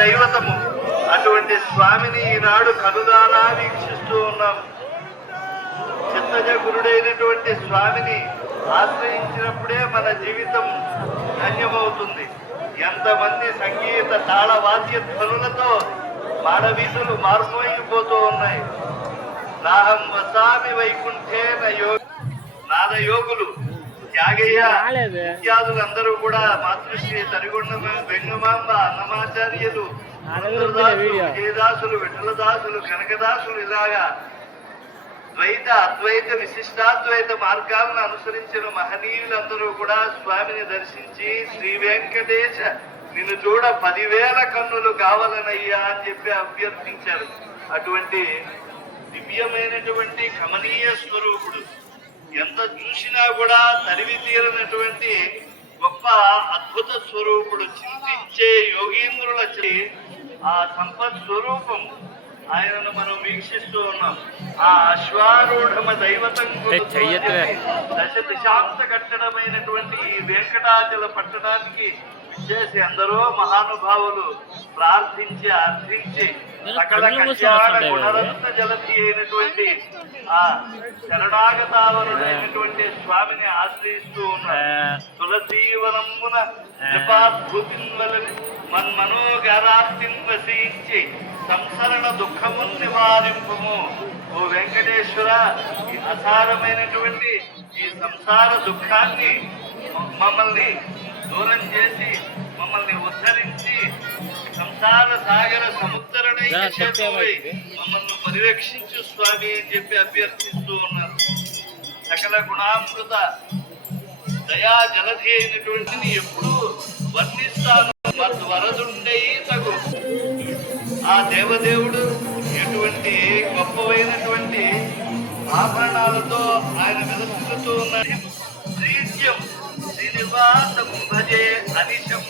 దైవతము అటువంటి స్వామిని ఈనాడు కనుదారా వీక్షిస్తూ ఉన్నాం. చిత్తజ గురుడైనటువంటి స్వామిని ఆశ్రయించినప్పుడే మన జీవితం ధన్యమవుతుంది. ఎంతమంది సంగీత తాళ వాద్య ధ్వనులతో మానవీధులు మారుమోగిపోతూ ఉన్నాయి. నాహం వసామి వైకుంఠే నాదయోగులు త్యాగయ్య ఇత్యాదులందరూ కూడా మాతృశ్రీ తరిగొండ వెంగమాంబ అన్నమాచార్యులు విజయదాసులు విఠలదాసులు కనకదాసులు ఇలాగా ద్వైత అద్వైత విశిష్టాద్వైత మార్గాలను అనుసరించిన మహనీయులందరూ కూడా స్వామిని దర్శించి శ్రీ వెంకటేశ నిన్ను చూడ 10,000 కన్నులు కావాలనయ్యా అని చెప్పి అభ్యర్థించారు. అటువంటి దివ్యమైనటువంటి కమనీయ స్వరూపుడు, ఎంత చూసినా కూడా తరివి తీరనటువంటి గొప్ప అద్భుత స్వరూపుడు, చింతించే యోగీంద్రుల ఆ సంపత్ స్వరూపం ఆయనను మనం వీక్షిస్తూ ఉన్నాం. ఆ అశ్వారూఢమ దైవతం దశ దిశాంత కట్టడమైనటువంటి ఈ వెంకటాచల పట్టణానికి చేసి ఎందరో మహానుభావులు ప్రార్థించి అర్థించి సకల కళ్యాణ గుణరత్న జలధి అయినటువంటి ఆ శరణాగతావరుడైనటువంటి స్వామిని ఆశ్రయిస్తూ ఉన్నారు. తులసీవనమున కృపాద్భుతిన్వలని మన్మనోగారార్తిం వసించి సంసరణ దుఃఖమున్ నివారింపము. ఓ వెంకటేశ్వర, ఈ అసారమైనటువంటి ఈ సంసార దుఃఖాన్ని మమ్మల్ని దూరం చేసి మమ్మల్ని ఉద్ధరించి సంసార సాగర సముద్రనైన చేతులై మమ్మల్ని పరిరక్షించు స్వామి అని చెప్పి అభ్యర్థిస్తూ ఉన్నారు. సకల గుణామృత దయా జలధి అయినటువంటిది ఎప్పుడు వర్ణిస్తాను. వరదుండై తగు ఆ దేవదేవుడు ఎటువంటి గొప్పవైనటువంటి ఆభరణాలతో ఆయన వెలుగుతూ ఉన్నది. శ్రీనివాసం భజే అనిశం